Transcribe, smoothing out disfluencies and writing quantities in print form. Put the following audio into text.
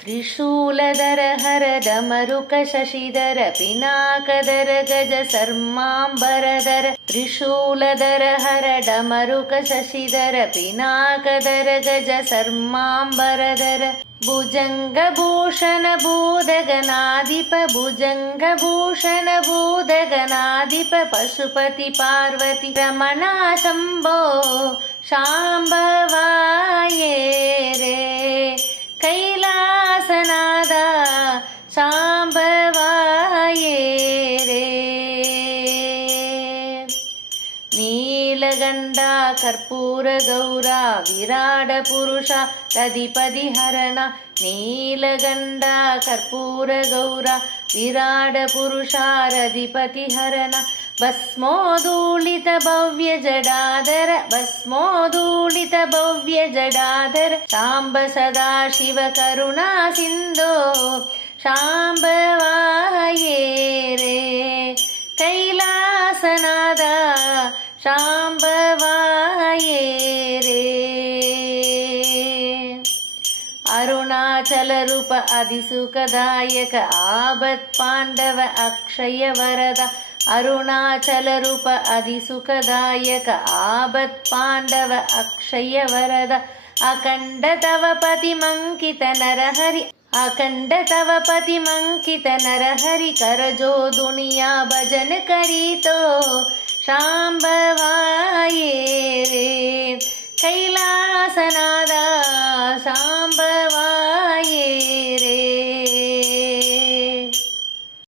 त्रिशूलधर हर डमरुक शशिधर पिनाकधर गज सर्माम्बरधर त्रिशूलधर हर डमरुक शशिधर पिनाकधर गज सर्माम्बरधर भुजङ्गभूषण भूदगनाधिप भुजङ्गभूषण भूदगनाधिप पशुपति पार्वती रमणा शम्भो शाम्भवाये रे कैलासनाद शाम्भवाये रे नीलगण्डा कर्पूर गौरा विराड पुरुष रधिपति हरण नीलगण्डा कर्पूर गौरा विराड पुरुष रधिपति हरण भस्मोदूलित भव्य जडाधर भस्मोदूलित भव्य जडाधर शाम्ब सदा शिव करुणा सिन्धो शाम्भवाये रे कैलासनाद शाम्भवाये रे अरुणाचल रूप अधिसुखदायक आबत् पाण्डव अक्षय वरद अरुणाचल रूप अधिसुखदायक आबत् पाण्डव अक्षय वरद अखण्ड तव पतिमङ्कित नरहरि अखण्ड तव पतिमङ्कित नरहरि करजो दुनिया भजन करी तो शाम्भवाये रे